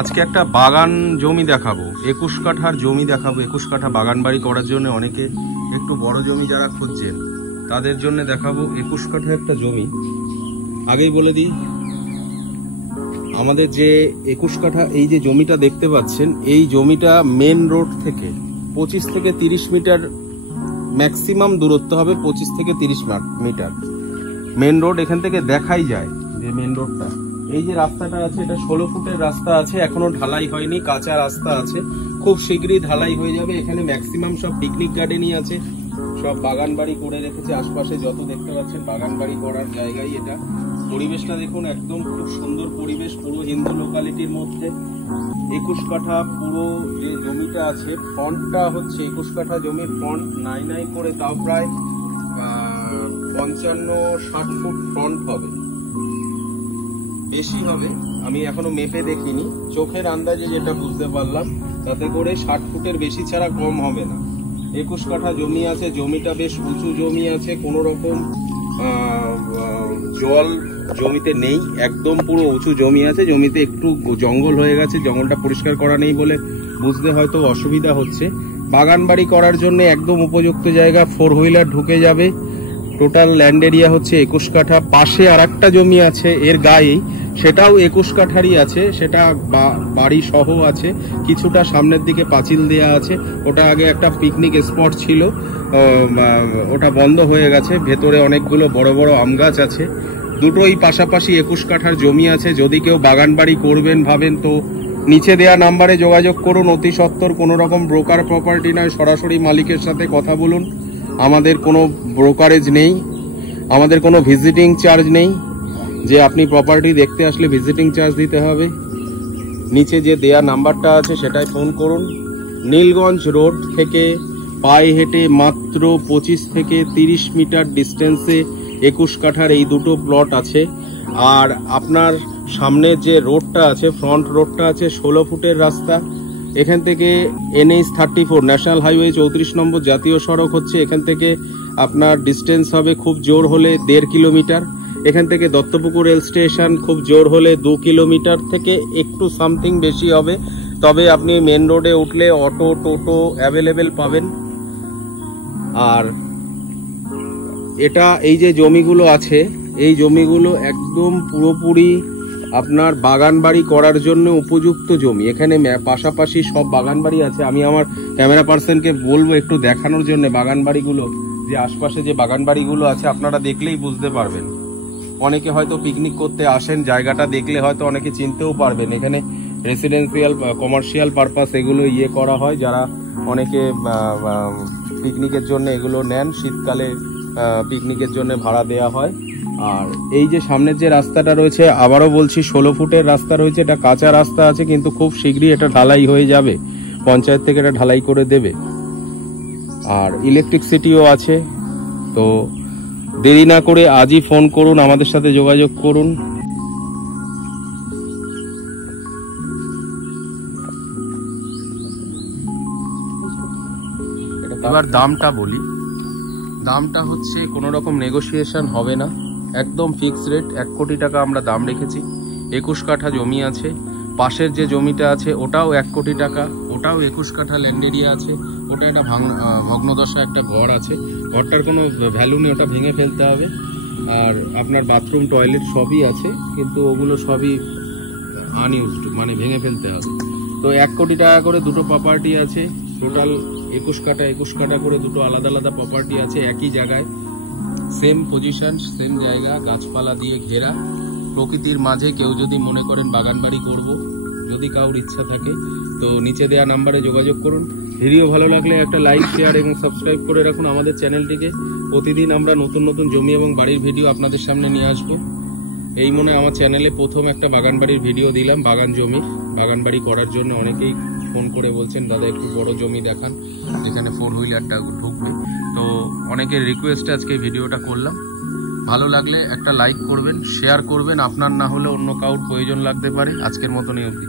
আজকে একটা বাগান জমি দেখাবো, 21 কাঠার জমি দেখাবো। 21 কাঠা বাগান বাড়ি করার জন্য অনেকে একটু বড় জমি যারা খুঁজছেন তাদের জন্য দেখাবো 21 কাঠা একটা জমি। আগেই বলে দিই, আমাদের যে 21 কাঠা এই যে জমিটা দেখতে পাচ্ছেন, এই জমিটা মেন রোড থেকে 25 থেকে 30 মিটার ম্যাক্সিমাম দূরত্ব হবে। 25 থেকে 30 মিটার মেন রোড এখান থেকে দেখাই যায়। যে মেন রোডটা, এই যে রাস্তাটা আছে, এটা 16 ফুটের রাস্তা আছে, এখনো ঢালাই হয়নি, কাঁচা রাস্তা আছে, খুব শীঘ্রই ঢালাই হয়ে যাবে। এখানে ম্যাক্সিমাম সব পিকনিক গার্ডেনই আছে, সব বাগান বাড়ি করে রেখেছে। আশপাশে যত দেখতে পাচ্ছেন বাগান বাড়ি করার জায়গায় এটা। পরিবেশটা দেখুন, একদম খুব সুন্দর পরিবেশ, পুরো হিন্দু লোকালিটির মধ্যে। 21 কাঠা পুরো যে জমিটা আছে, ফ্রন্টটা হচ্ছে 21 কাঠা জমির ফ্রন্ট নাই করে তাও প্রায় 55-60 ফুট ফ্রন্ট হবে, বেশি হবে। আমি এখনো মেপে দেখিনি, চোখের আন্দাজে যেটা বুঝতে পারলাম তাতে করে 60 ফুটের বেশি ছাড়া কম হবে না। 21 কাঠা জমি আছে, জমিটা বেশ উঁচু জমি আছে, কোনো রকম জল জমিতে নেই, একদম পুরো উঁচু জমি আছে। জমিতে একটু জঙ্গল হয়ে গেছে, জঙ্গলটা পরিষ্কার করা নেই বলে বুঝতে হয়তো অসুবিধা হচ্ছে। বাগান বাড়ি করার জন্য একদম উপযুক্ত জায়গা, 4 হুইলার ঢুকে যাবে। টোটাল ল্যান্ড এরিয়া হচ্ছে 21 কাঠা। পাশে আর একটা জমি আছে এর গায়েই, সেটাও 21 কাঠারই আছে, সেটা বাড়ি সহ আছে। কিছুটা সামনের দিকে পাঁচিল দেয়া আছে, ওটা আগে একটা পিকনিক স্পট ছিল, ওটা বন্ধ হয়ে গেছে। ভেতরে অনেকগুলো বড় বড় আম গাছ আছে। দুটোই পাশাপাশি 21 কাঠার জমি আছে। যদি কেউ বাগান বাড়ি করবেন ভাবেন তো নিচে দেয়া নাম্বারে যোগাযোগ করুন। অতি সত্বর, কোনো রকম ব্রোকার প্রপার্টি নয়, সরাসরি মালিকের সাথে কথা বলুন। আমাদের কোনো ব্রোকারেজ নেই, আমাদের কোনো ভিজিটিং চার্জ নেই, যে আপনি প্রপার্টি দেখতে আসলে ভিজিটিং চার্জ দিতে হবে। নিচে যে দেয়া নাম্বারটা আছে সেটাই ফোন করুন। নীলগঞ্জ রোড থেকে পায়ে হেঁটে মাত্র 25 থেকে 30 মিটার ডিস্টেন্সে 21 কাঠার এই দুটো প্লট আছে। আর আপনার সামনে যে রোডটা আছে, ফ্রন্ট রোডটা আছে 16 ফুটের রাস্তা। এখান থেকে NH 34 ন্যাশনাল হাইওয়ে 34 নম্বর জাতীয় সড়ক হচ্ছে, এখান থেকে আপনার ডিস্টেন্স হবে খুব জোর হলে 1.5 কিলোমিটার। এখান থেকে দত্তপুকুর রেল স্টেশন খুব জোর হলে 2 কিলোমিটার থেকে একটু সামথিং বেশি হবে। তবে আপনি মেন রোডে উঠলে অটো টোটো অ্যাভেলেবেল পাবেন। আর এটা এই যে জমিগুলো আছে, এই জমিগুলো একদম পুরোপুরি আপনার বাগান বাড়ি করার জন্য উপযুক্ত জমি। এখানে পাশাপাশি সব বাগান বাড়ি আছে। আমি আমার ক্যামেরা পার্সনকে বলবো একটু দেখানোর জন্য বাগান বাড়িগুলো, যে আশপাশে যে বাগান বাড়িগুলো আছে আপনারা দেখলেই বুঝতে পারবেন। অনেকে হয়তো পিকনিক করতে আসেন, জায়গাটা দেখলে হয়তো অনেকে চিনতেও পারবেন। এখানে রেসিডেন্সিয়াল কমার্শিয়াল পারপাস এগুলো করা হয়, যারা অনেকে পিকনিকের জন্য এগুলো নেন, শীতকালে পিকনিকের জন্য ভাড়া দেয়া হয়। আর এই যে সামনের যে রাস্তাটা রয়েছে, আবারও বলছি 16 ফুটের রাস্তা রয়েছে, এটা কাঁচা রাস্তা আছে, কিন্তু খুব শীঘ্রই এটা ঢালাই হয়ে যাবে, পঞ্চায়েত থেকে এটা ঢালাই করে দেবে। আর ইলেকট্রিসিটিও আছে। তো দেরি না করে আজই ফোন করুন, আমাদের সাথে যোগাযোগ করুন। এবার দামটা বলি। দামটা হচ্ছে কোনো রকম নেগোসিয়েশন হবে না, একদম ফিক্স রেট। 1 কোটি টাকা আমরা দাম রেখেছি। 21 কাঠা জমি আছে। পাশের যে জমিটা আছে ওটাও 1 কোটি টাকা, ওটাও 21 কাঠা ল্যান্ড এরিয়া আছে। ওটা একটা ভগ্নদশা একটা ঘর আছে, ঘরটার কোনো ভ্যালু নেই, ওটা ভেঙে ফেলতে হবে। আর আপনার বাথরুম টয়লেট সবই আছে, কিন্তু ওগুলো সবই আনইউজড, মানে ভেঙে ফেলতে হবে। তো 1 কোটি টাকা করে দুটো প্রপার্টি আছে। টোটাল 21 কাঠা করে দুটো আলাদা আলাদা প্রপার্টি আছে, একই জায়গায়, সেম পজিশন, সেম জায়গা, গাছপালা দিয়ে ঘেরা, প্রকৃতির মাঝে। কেউ যদি মনে করেন বাগান বাড়ি করবো, যদি কারোর ইচ্ছা থাকে তো নিচে দেওয়া নাম্বারে যোগাযোগ করুন। ভিডিও ভালো লাগলে একটা লাইক, শেয়ার এবং সাবস্ক্রাইব করে রাখুন আমাদের চ্যানেলটিকে। প্রতিদিন আমরা নতুন নতুন জমি এবং বাড়ির ভিডিও আপনাদের সামনে নিয়ে আসবো। এই মনে আমার চ্যানেলে প্রথম একটা বাগান বাড়ির ভিডিও দিলাম, বাগান জমি। বাগান বাড়ি করার জন্য অনেকেই ফোন করে বলছেন দাদা একটু বড় জমি দেখান যেখানে 4 হুইলারটা ঢুকবে। তো অনেকের রিকোয়েস্টে আজকে ভিডিওটা করলাম। ভালো লাগলে একটা লাইক করবেন, শেয়ার করবেন, আপনার না হলে অন্য কারোর প্রয়োজন লাগতে পারে। আজকের মতনই অবধি।